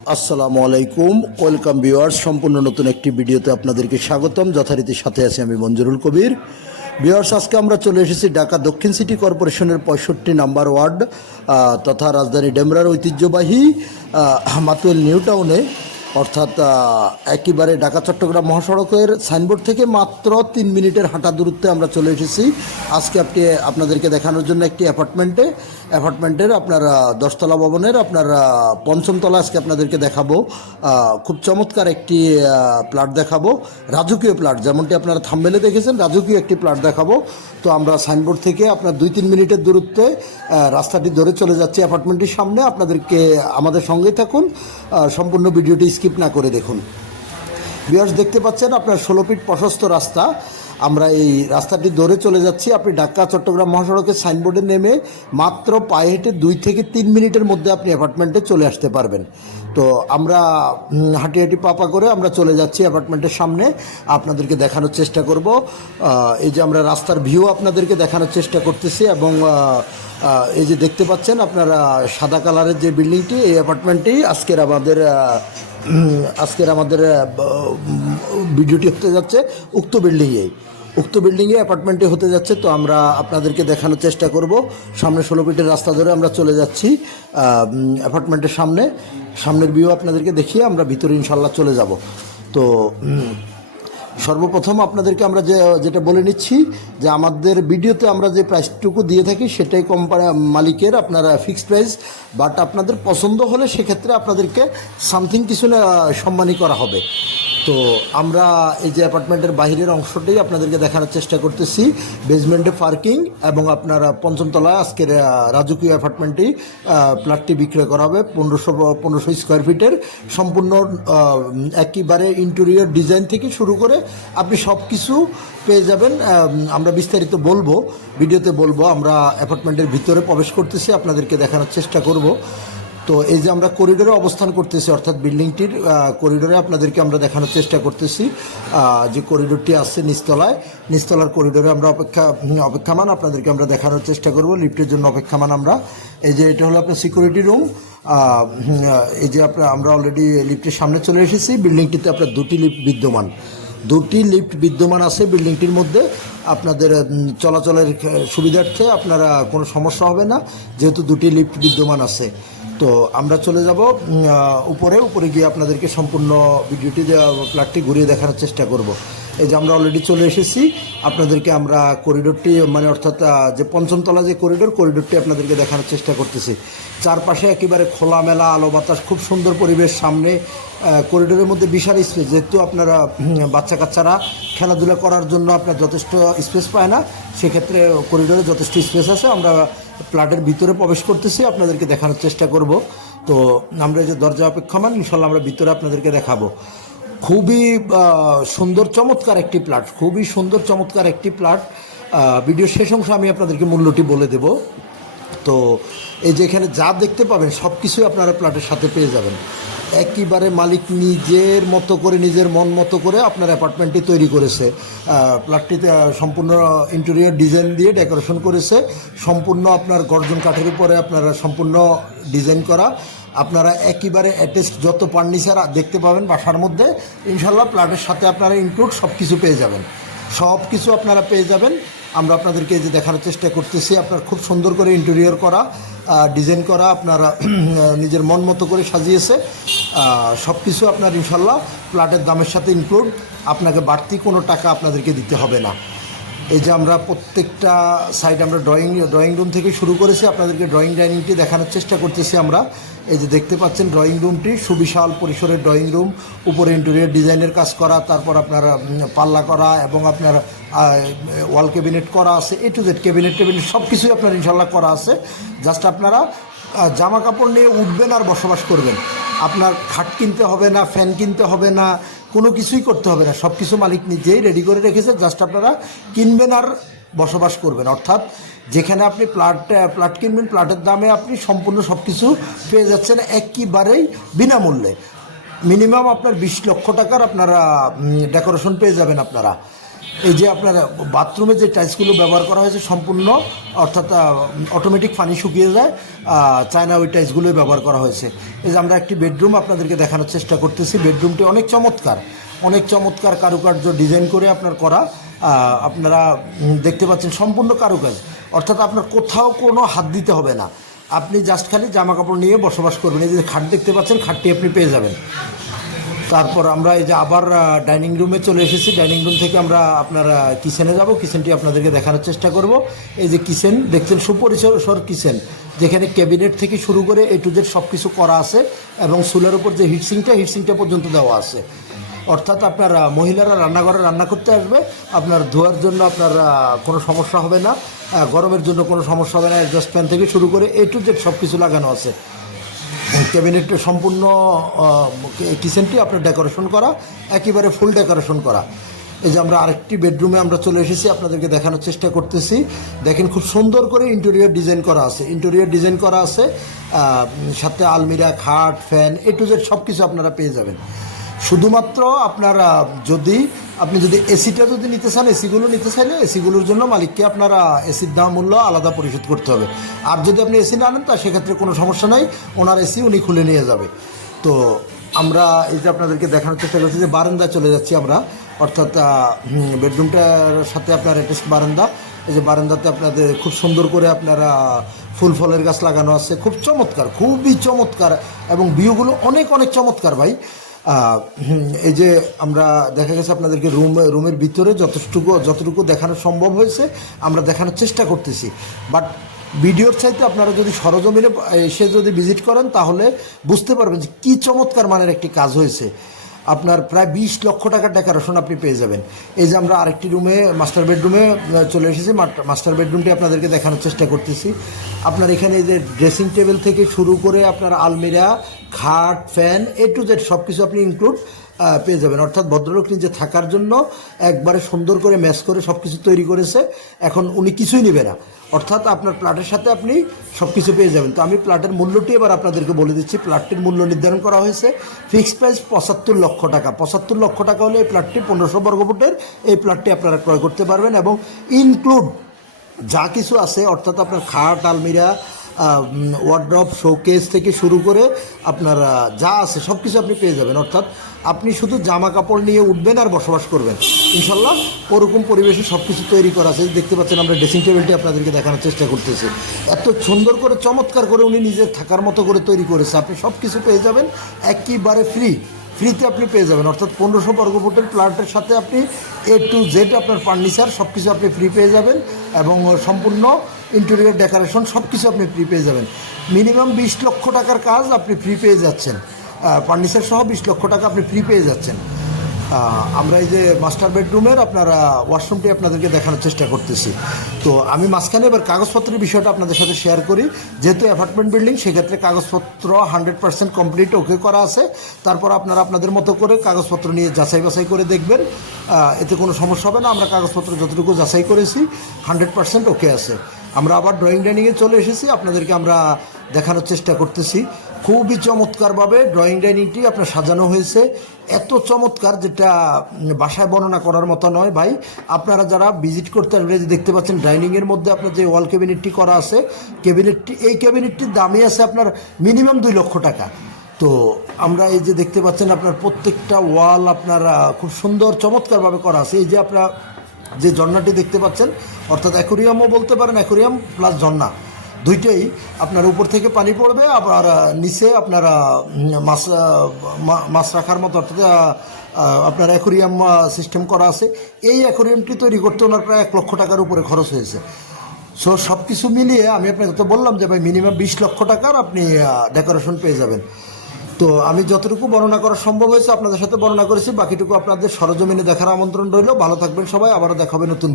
আসসালামু আলাইকুম, welcome viewers. সম্পূর্ণ নতুন একটি ভিডিওতে আপনাদেরকে স্বাগতম। যথারীতি সাথে আছি আমি মঞ্জুরুল কবির। ভিউয়ার্স, আজকে আমরা চলে এসেছি ঢাকা দক্ষিণ সিটি কর্পোরেশনের 65 নাম্বার ওয়ার্ড তথা রাজধানী ডেমরার ঐতিহ্যবাহী মাতুয়েল নিউ টাউনে, অর্থাৎ একেবারে ঢাকা চট্টগ্রাম মহাসড়কের সাইনবোর্ড থেকে মাত্র 3 মিনিটের হাঁটা দূরত্বে আমরা চলে এসেছি আজকে আপনাদেরকে দেখানোর জন্য একটি অ্যাপার্টমেন্টের আপনার 10তলা ভবনের আপনার 5ম তলা আজকে আপনাদেরকে দেখাবো। খুব চমৎকার একটি প্লট দেখাবো, রাজকীয় প্লট, যেমনটি আপনারা থাম্বনেলে দেখেছেন, রাজকীয় একটি প্লট দেখাবো। তো আমরা সাইনবোর্ড থেকে আপনার 2-3 মিনিটের দূরত্বে রাস্তাটি ধরে চলে যাচ্ছি অ্যাপার্টমেন্টটির সামনে। আপনাদেরকে আমাদের সঙ্গেই থাকুন, সম্পূর্ণ ভিডিওটি স্কিপ না করে দেখুন। ভিউয়ার্স, দেখতে পাচ্ছেন আপনার 16 ফিট প্রশস্ত রাস্তা। আমরা এই রাস্তাটি ধরে চলে যাচ্ছি। আপনি ঢাকা চট্টগ্রাম মহাসড়কের সাইনবোর্ডে নেমে মাত্র পায়ে হেঁটে 2 থেকে 3 মিনিটের মধ্যে আপনি অ্যাপার্টমেন্টে চলে আসতে পারবেন। তো আমরা হাঁটি হাঁটি পাপা করে আমরা চলে যাচ্ছি অ্যাপার্টমেন্টের সামনে। আপনাদেরকে দেখানোর চেষ্টা করব, এই যে আমরা রাস্তার ভিউ আপনাদেরকে দেখানোর চেষ্টা করতেছি। এবং এই যে দেখতে পাচ্ছেন আপনারা সাদা কালারের যে বিল্ডিংটি, এই অ্যাপার্টমেন্টটি আজকের আমাদের ভিডিওটি হতে যাচ্ছে উক্ত বিল্ডিংয়ে অ্যাপার্টমেন্টে হতে যাচ্ছে। তো আমরা আপনাদেরকে দেখানোর চেষ্টা করব। সামনে 16 ফিটের রাস্তা ধরে আমরা চলে যাচ্ছি অ্যাপার্টমেন্টের সামনের ভিউ আপনাদেরকে দেখিয়ে আমরা ভিতরে ইনশাল্লাহ চলে যাব। তো সর্বপ্রথম আপনাদেরকে আমরা যেটা বলে নিচ্ছি যে আমাদের ভিডিওতে আমরা যে প্রাইসটুকু দিয়ে থাকি সেটাই কোম্পানি মালিকের আপনার ফিক্সড প্রাইস, বাট আপনাদের পছন্দ হলে সেক্ষেত্রে আপনাদেরকে সামথিং কিছু সম্মানী করা হবে। তো আমরা এই যে অ্যাপার্টমেন্টের বাহিরের অংশটাই আপনাদেরকে দেখানোর চেষ্টা করতেছি। বেসমেন্টে পার্কিং এবং আপনার 5ম তলায় আজকের রাজকীয় অ্যাপার্টমেন্টটি প্লটটি বিক্রয় করা হবে 1500 স্কোয়ার ফিটের। সম্পূর্ণ একেবারে ইন্টেরিয়র ডিজাইন থেকে শুরু করে আপনি সব কিছু পেয়ে যাবেন। আমরা বিস্তারিত ভিডিওতে বলবো। আমরা অ্যাপার্টমেন্টের ভিতরে প্রবেশ করতেছি, আপনাদেরকে দেখানোর চেষ্টা করব। তো এই যে আমরা করিডোরে অবস্থান করতেছি, অর্থাৎ বিল্ডিংটির করিডোরে আপনাদেরকে আমরা দেখানোর চেষ্টা করতেছি যে করিডোরটি আসছে নিচতলার করিডোরে আমরা অপেক্ষামান আপনাদেরকে আমরা দেখানোর চেষ্টা করব। লিফটের জন্য অপেক্ষামান আমরা। এই যে এটা হলো আপনার সিকিউরিটি রুম। এই যে আমরা অলরেডি লিফটের সামনে চলে এসেছি। বিল্ডিংটিতে আপনার 2টি লিফট বিদ্যমান আছে বিল্ডিংটির মধ্যে। আপনাদের চলাচলের সুবিধার্থে আপনারা কোনো সমস্যা হবে না, যেহেতু 2টি লিফট বিদ্যমান আছে। তো আমরা চলে যাব উপরে গিয়ে আপনাদেরকে সম্পূর্ণ ভিডিওটি ফ্ল্যাটটি ঘুরিয়ে দেখানোর চেষ্টা করব। এই যে আমরা অলরেডি চলে এসেছি। আপনাদেরকে আমরা করিডোরটি অর্থাৎ যে 5ম তলা যে করিডোরটি আপনাদেরকে দেখানোর চেষ্টা করতেছি। চারপাশে একেবারে খোলামেলা আলো বাতাস, খুব সুন্দর পরিবেশ। সামনে করিডোরের মধ্যে বিশাল স্পেস, যেহেতু আপনারা বাচ্চা কাচ্চারা খেলাধুলা করার জন্য আপনার যথেষ্ট স্পেস পায় না, সেক্ষেত্রে করিডোরে যথেষ্ট স্পেস আছে। আমরা ফ্ল্যাটের ভিতরে প্রবেশ করতেছি, আপনাদেরকে দেখানোর চেষ্টা করব। তো আমরা যে দরজা অপেক্ষমান, ইনশাল্লাহ আমরা ভিতরে আপনাদেরকে দেখাবো। খুবই সুন্দর চমৎকার একটি প্লট। ভিডিও শেষ অংশ আমি আপনাদেরকে মূল্যটি বলে দেব। তো এই যে এখানে যা দেখতে পাবেন সব কিছুই আপনারা প্লটের সাথে পেয়ে যাবেন। একেবারে মালিক নিজের মতো করে, নিজের মন মতো করে আপনার অ্যাপার্টমেন্টটি তৈরি করেছে। প্লটটিতে সম্পূর্ণ ইন্টেরিয়র ডিজাইন দিয়ে ডেকোরেশন করেছে। সম্পূর্ণ আপনার গর্জন কাঠের উপরে আপনারা সম্পূর্ণ ডিজাইন করা। আপনারা একেবারে অ্যাটাচড যত ফার্নিচার দেখতে পাবেন বাসার মধ্যে, ইনশাল্লাহ প্লটের সাথে আপনারা ইনক্লুড সব কিছু পেয়ে যাবেন। আমরা আপনাদেরকে যে দেখানোর চেষ্টা করতেছি, আপনার খুব সুন্দর করে ইন্টেরিয়র করা, ডিজাইন করা, আপনারা নিজের মন মতো করে সাজিয়েছে। সব কিছু আপনার ইনশাল্লাহ প্লটের দামের সাথে ইনক্লুড, আপনাকে বাড়তি কোনো টাকা আপনাদেরকে দিতে হবে না। এই যে আমরা প্রত্যেকটা সাইড আমরা ড্রয়িং রুম থেকে শুরু করেছি, আপনাদেরকে ডাইনিংটি দেখানোর চেষ্টা করতেছি আমরা। এই যে দেখতে পাচ্ছেন ড্রয়িং রুমটি, সুবিশাল পরিসরের ড্রয়িং রুম, উপরে ইন্টেরিয়র ডিজাইনের কাজ করা, তারপর আপনার পাল্লা করা এবং আপনার ওয়াল ক্যাবিনেট করা আছে। এ টু জেড ক্যাবিনেট সব কিছুই আপনার ইনশাল্লাহ করা আছে। জাস্ট আপনারা জামা কাপড় নিয়ে উঠবেন আর বসবাস করবেন। আপনার খাট কিনতে হবে না, ফ্যান কিনতে হবে না, কোনো কিছুই করতে হবে না। সব কিছু মালিক নিজেই রেডি করে রেখেছে, জাস্ট আপনারা কিনবেন আর বসবাস করবেন। অর্থাৎ যেখানে আপনি প্লট কিনবেন, প্লটের দামে আপনি সম্পূর্ণ সব কিছু পেয়ে যাচ্ছেন একেবারেই বিনামূল্যে। মিনিমাম আপনার 20 লক্ষ টাকার আপনারা ডেকোরেশন পেয়ে যাবেন আপনারা। এই যে আপনার বাথরুমে যে টাইলসগুলো ব্যবহার করা হয়েছে সম্পূর্ণ, অর্থাৎ অটোমেটিক পানি শুকিয়ে যায়, চায়না ওই টাইলসগুলোই ব্যবহার করা হয়েছে। এই যে আমরা একটি বেডরুম আপনাদেরকে দেখানোর চেষ্টা করতেছি। বেডরুমটি অনেক চমৎকার কারুকার্য ডিজাইন করে আপনার করা। আপনারা দেখতে পাচ্ছেন সম্পূর্ণ কারুকাজ, অর্থাৎ আপনার কোথাও কোনো হাত দিতে হবে না, আপনি জাস্ট খালি জামা কাপড় নিয়ে বসবাস করবেন। এই যে খাট দেখতে পাচ্ছেন, খাটটি আপনি পেয়ে যাবেন। তারপর আমরা এই যে আবার ডাইনিং রুমে চলে এসেছি। ডাইনিং রুম থেকে আমরা আপনার কিচেনে যাব, কিচেনটি আপনাদেরকে দেখানোর চেষ্টা করব। এই যে কিচেন দেখছেন, সুপরিসর কিচেন, যেখানে ক্যাবিনেট থেকে শুরু করে এ টু জেড সব কিছু করা আছে, এবং চুলার উপর যে হিটসিংটা পর্যন্ত দেওয়া আছে। অর্থাৎ আপনার মহিলারা রান্নাঘরে রান্না করতে আসবে, আপনার ধোয়ার জন্য আপনার কোনো সমস্যা হবে না, গরমের জন্য কোনো সমস্যা হবে না। অ্যাডজাস্ট ফ্যান থেকে শুরু করে এ টু জেড সব কিছু লাগানো আছে। ক্যাবিনেট সম্পূর্ণ কিচেনটি আপনার ডেকোরেশন করা, একেবারে ফুল ডেকোরেশন করা। এই যে আমরা আরেকটি বেডরুমে আমরা চলে এসেছি, আপনাদেরকে দেখানোর চেষ্টা করতেছি। দেখেন খুব সুন্দর করে ইন্টেরিয়র ডিজাইন করা আছে, সাথে আলমিরা, খাট, ফ্যান, এ টু জেড সব কিছু আপনারা পেয়ে যাবেন। শুধুমাত্র আপনারা আপনি যদি এসিটা যদি নিতে চান, এসিগুলো নিতে চাইলে এসিগুলোর জন্য মালিককে আপনারা এসির দাম মূল্য আলাদা পরিশোধ করতে হবে। আর যদি আপনি এসি না আনেন, তা সেক্ষেত্রে কোনো সমস্যা নাই, ওনার এসি উনি খুলে নিয়ে যাবে। তো আমরা এই যে আপনাদেরকে দেখানোর চেষ্টা করছি যে বারান্দায় চলে যাচ্ছি আমরা, অর্থাৎ বেডরুমটার সাথে আপনার অ্যাটাচড বারান্দা। এই যে বারান্দাতে আপনাদের খুব সুন্দর করে আপনারা ফুল ফলের গাছ লাগানো আছে, খুবই চমৎকার, এবং ভিউগুলো অনেক চমৎকার ভাই। এই যে আমরা দেখা গেছে আপনাদেরকে রুমের ভিতরে যতটুকু দেখানো সম্ভব হয়েছে আমরা দেখানোর চেষ্টা করতেছি। বাট ভিডিওর চাইতে আপনারা যদি সরজমিনে এসে যদি ভিজিট করেন, তাহলে বুঝতে পারবেন যে কী চমৎকার মানের একটি কাজ হয়েছে। আপনার প্রায় 20 লক্ষ টাকার ডেকোরেশন আপনি পেয়ে যাবেন। এই যে আমরা আরেকটি মাস্টার বেডরুমে চলে এসেছি। মাস্টার বেডরুমটি আপনাদেরকে দেখানোর চেষ্টা করতেছি। আপনার এখানে এই যে ড্রেসিং টেবিল থেকে শুরু করে আপনার আলমিরা, খাট, ফ্যান, এ টু জেড সব কিছু আপনি ইনক্লুড পেয়ে যাবেন। অর্থাৎ ভদ্রলোক নিজে থাকার জন্য একবারে সুন্দর করে ম্যাচ করে সব কিছু তৈরি করেছে। এখন উনি কিছুই নেবে না, অর্থাৎ আপনার প্লাটের সাথে আপনি সব কিছু পেয়ে যাবেন। তো আমি প্লাটের মূল্যটি এবার আপনাদেরকে বলে দিচ্ছি। প্লাটটির মূল্য নির্ধারণ করা হয়েছে ফিক্সড প্রাইস 75 লক্ষ টাকা। 75 লক্ষ টাকা হলে এই প্লাটটি 1500 বর্গফুটের এই প্লাটটি আপনারা ক্রয় করতে পারবেন, এবং ইনক্লুড যা কিছু আছে, অর্থাৎ আপনার খাট, আলমিরা, ওয়ার্ড্রপ, শোকেস থেকে শুরু করে আপনার যা আছে সব কিছু আপনি পেয়ে যাবেন। অর্থাৎ আপনি শুধু জামা কাপড় নিয়ে উঠবেন আর বসবাস করবেন, ইনশাল্লাহ ওরকম পরিবেশে সব কিছু তৈরি করা আছে। দেখতে পাচ্ছেন আমরা ড্রেসিং টেবিলটি আপনাদেরকে দেখানোর চেষ্টা করতেছি। এত সুন্দর করে চমৎকার করে উনি নিজের থাকার মতো করে তৈরি করেছে। আপনি সব কিছু পেয়ে যাবেন একেবারে ফ্রিতে আপনি পেয়ে যাবেন। অর্থাৎ 1500 বর্গফুটের প্লাটের সাথে আপনি এ টু জেড আপনার ফার্নিচার সব কিছু আপনি ফ্রি পেয়ে যাবেন, এবং সম্পূর্ণ ইন্টেরিয়র ডেকোরেশন সব কিছু আপনি ফ্রি পেয়ে যাবেন। মিনিমাম 20 লক্ষ টাকার কাজ আপনি ফ্রি পেয়ে যাচ্ছেন, ফার্নিচার সহ 20 লক্ষ টাকা আপনি ফ্রি পেয়ে যাচ্ছেন। আমরা এই যে মাস্টার বেডরুমের আপনার ওয়াশরুমটি আপনাদেরকে দেখানোর চেষ্টা করতেছি। তো আমি মাঝখানে এবার কাগজপত্রের বিষয়টা আপনাদের সাথে শেয়ার করি। যেহেতু অ্যাপার্টমেন্ট বিল্ডিং, সেক্ষেত্রে কাগজপত্র 100% কমপ্লিট ওকে করা আছে। তারপর আপনারা আপনাদের মতো করে কাগজপত্র নিয়ে যাচাই বাছাই করে দেখবেন, এতে কোনো সমস্যা হবে না। আমরা কাগজপত্র যতটুকু যাচাই করেছি 100% ওকে আছে। আমরা আবার ড্রয়িং ডাইনিংয়ে চলে এসেছি, আপনাদেরকে আমরা দেখানোর চেষ্টা করতেছি। খুবই চমৎকারভাবে ড্রয়িং ডাইনিংটি আপনার সাজানো হয়েছে, এত চমৎকার যেটা বাসায় বর্ণনা করার মতো নয় ভাই। আপনারা যারা ভিজিট করতে আসবেন, দেখতে পাচ্ছেন ডাইনিংয়ের মধ্যে আপনার যে ওয়াল ক্যাবিনেটটি করা আছে, এই ক্যাবিনেটটির দামই আছে আপনার মিনিমাম 2 লক্ষ টাকা। তো আমরা এই যে দেখতে পাচ্ছেন আপনার প্রত্যেকটা ওয়াল আপনার খুব সুন্দর চমৎকারভাবে করা আছে। এই যে আপনার যে ঝর্ণাটি দেখতে পাচ্ছেন, অর্থাৎ অ্যাকোরিয়ামও বলতে পারেন, অ্যাকোরিয়াম প্লাস ঝর্ণা দুইটাই। আপনার উপর থেকে পানি পড়বে, আবার নিচে আপনার মাছ রাখার মতো, অর্থাৎ আপনার অ্যাকোরিয়াম সিস্টেম করা আছে। এই অ্যাকোরিয়ামটি তৈরি করতে ওনার প্রায় 1 লক্ষ টাকার উপরে খরচ হয়েছে। সো সব কিছু মিলিয়ে আমি আপনাকে তো বললাম যে ভাই মিনিমাম 20 লক্ষ টাকার আপনি ডেকোরেশন পেয়ে যাবেন। তো আমি যতটুকু বর্ণনা করা সম্ভব হয়েছে আপনাদের সাথে বর্ণনা করেছি, বাকিটুকু আপনাদের সরজমিনে দেখার আমন্ত্রণ রইল। ভালো থাকবেন সবাই, আবারও দেখা হবে নতুন ভিডিও।